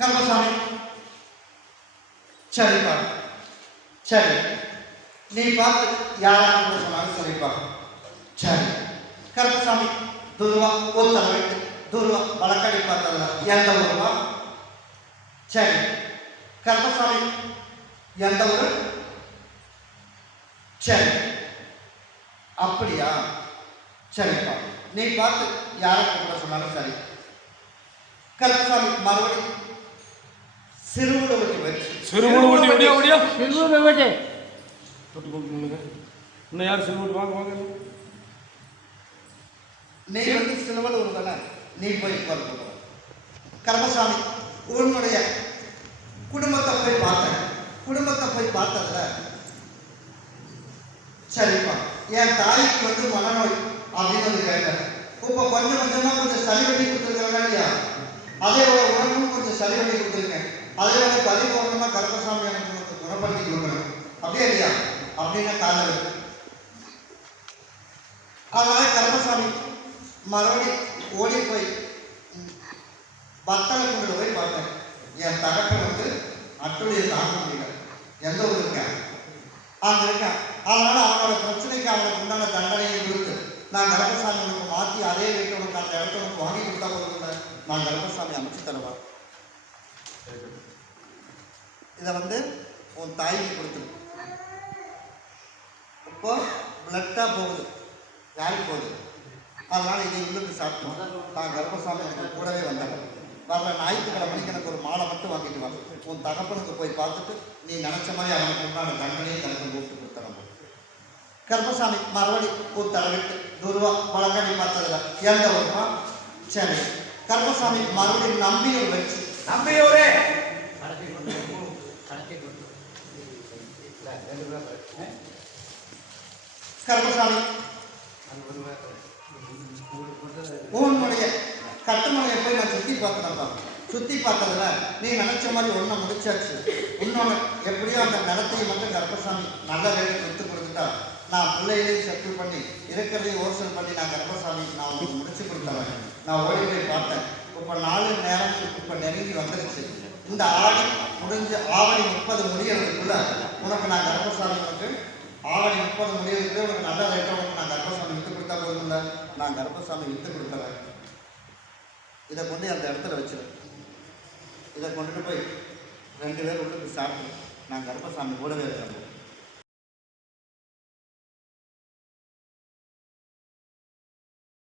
கருப்பசாமி சரிப்பா சரி நீ பார்த்து யாரும் சொன்னாங்க சரிப்பா சரி கருப்பசாமி துருவா ஒத்தர விட்டு துருவா வழக்கடி பார்த்ததுல எந்த ஊருமா சரி கருப்பசாமி எந்த ஊரு? சரி அப்படியா? சரிப்பா நீ பார்த்து யாரை கூப்பிட சொன்னாலும் சரி. கருப்பசாமி மறுபடியும் சிறுவுளவட்டி வச்சு சிறுமுனை ஓட்டி ஓடியா ஓடியா செல்வம் வேட்டே. தொட்டு போட்டு நில்லுங்க இன்னும் யார் சிறுமுனை வாங்க வாங்க. நீ வந்து சிலுவலூர் தானே நீ போய் பொறுப்பு கருமசாமி உன்னுடைய குடும்பத்தை போய் பார்த்தேன். குடும்பத்தை போய் பார்த்ததுல சரிப்பா என் தாய்க்கு வந்து மனநோய் அப்படின்னு வந்து கேட்டேன். இப்போ கொஞ்சம் கொஞ்சமா கொஞ்சம் சரி பண்ணி கொடுத்துருக்காங்க இல்லையா? அதே உனக்கும் கொஞ்சம் சரி பண்ணி கொடுத்துருக்கேன். அதே எனக்கு பரிபூர்ணமா கருப்பசாமி எனக்கு உனக்கு குணப்படுத்தி கொடுக்கணும் அப்படியே இல்லையா? அப்படின்னா காதல் அதனால கருப்பசாமி மறுபடி ஓடி போய் பத்தலை கொண்டு போய் பார்த்தேன். என் தகப்பன் வந்து அட்டுடைய தாங்க முடியல. எந்த ஊர் இருக்கேன் அங்க இருக்கேன் அதனால அவனோட பிரச்சனைக்கு அவனுக்கு உண்டான தண்டனையை கொடுத்து நான் கருப்பசாமி உனக்கு மாற்றி அதே வீட்டு உனக்கு அந்த இடத்த உனக்கு வாங்கி கொடுத்தா போதும் நான் கருப்பசாமி அமைச்சு தருவேன் இதை வந்து உன் தாய்க்கு கொடுத்துரு. இப்போ பிளட்டாக போகுது. யாருக்கு போகுது? அதனால் இதை உள்ளுக்கு சாப்பிட்டோம். நான் கர்ப்பசாமி எனக்கு கூடவே வந்தாங்க வர ஞாயிற்றுக்கிழமைக்கு எனக்கு ஒரு மாலை மட்டும் வாங்கிட்டு வா. உன் தகப்பனுக்கு போய் பார்த்துட்டு நீ நினச்ச மாதிரி அவனுக்கு உண்டான தண்டனையை தனக்கு கூப்பிட்டு கொடுத்தணும் கர்மசாமி மறுபடி கூத்தளவிட்டு துருவா வழக்கடி பார்த்ததுல எந்த ஊருமா சரி. கர்மசாமி மறுபடியும் நம்பியூர் வச்சு தம்பியோரே கர்ப்பசாமி உன்னுடைய கட்டுமலையை போய் நான் சுற்றி பார்த்தேன்ப்பா சுற்றி பார்த்ததுல நீ நினச்ச மாதிரி ஒன்றை முடிச்சாச்சு. இன்னொன்று எப்படியோ அந்த நிலத்தையும் மட்டும் கர்ப்பசாமி நல்ல வேலைக்கு விற்று கொடுத்துட்டா நான் பிள்ளைகளையும் செட்டில் பண்ணி இருக்கிறதையும் ஹோல்சேல் பண்ணி நான் கர்ப்பசாமி நான் உங்களுக்கு முடிச்சு கொடுத்தவன். நான் ஓடி போய் பார்த்தேன். இப்போ நாலு நேரம் இப்போ நெருங்கி வந்துருச்சு. இந்த ஆடி முடிஞ்சு ஆவணி முப்பது முடியறதுக்குள்ள உனக்கு நான் கர்ப்பசாமி உனக்கு ஆவணி முப்பது முடியறதுக்கு உனக்கு நல்ல ரேட்டை உனக்கு நான் கர்ப்பசாமி விற்று கொடுத்தா போதும்ல? நான் கர்ப்பசாமி விற்று கொடுத்துறேன் இதை கொண்டு அந்த இடத்துல வச்சிரு. இதை கொண்டுட்டு போய் ரெண்டு பேர் உள்ளுக்கு சாப்பிட்டு நான் கர்ப்பசாமி கூடவே இருக்கிறேன்